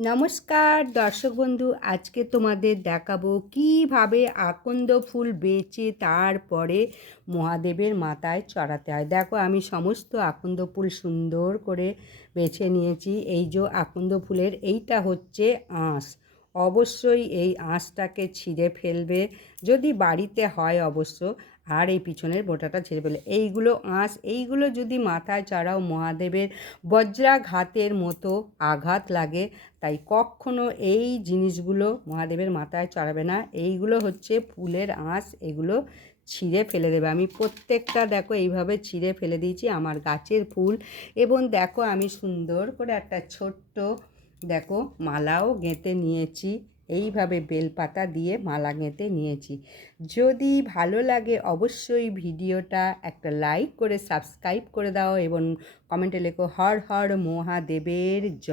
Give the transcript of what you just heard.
নমস্কার দর্শক বন্ধু, আজকে তোমাদের দেখাবো কিভাবে আকন্দ ফুল বেচে তারপরে মহাদেবের মাথায় চড়াতে হয়। দেখো, আমি সমস্ত আকন্দ ফুল সুন্দর করে বেছে নিয়েছি। এই যে আকন্দ ফুলের এইটা হচ্ছে আঁশ। অবশ্যই এই আঁশটাকে ছিঁড়ে ফেলবে, যদি বাড়িতে হয় অবশ্য। আর এই পিছনের বোঁটাটা ছিঁড়ে ফেলে, এইগুলো আঁশ। এইগুলো যদি মাথায় চড়াও, মহাদেবের বজ্রাঘাতের মতো আঘাত লাগে। তাই কখনো এই জিনিসগুলো মহাদেবের মাথায় চড়াবে না। এইগুলো হচ্ছে ফুলের আঁশ, এগুলো ছিঁড়ে ফেলে দেবে। আমি প্রত্যেকটা দেখো এইভাবে ছিঁড়ে ফেলে দিয়েছি, আমার গাছের ফুল। এবং দেখো, আমি সুন্দর করে একটা ছোট্ট দেখো মালাও গেঁথে নিয়েছি। এইভাবে বেলপাতা দিয়ে মালা গেঁথে নিয়েছি। যদি ভালো লাগে অবশ্যই ভিডিওটা একটা লাইক করে সাবস্ক্রাইব করে দাও এবং কমেন্টে লেখো হর হর মহাদেবের জয়।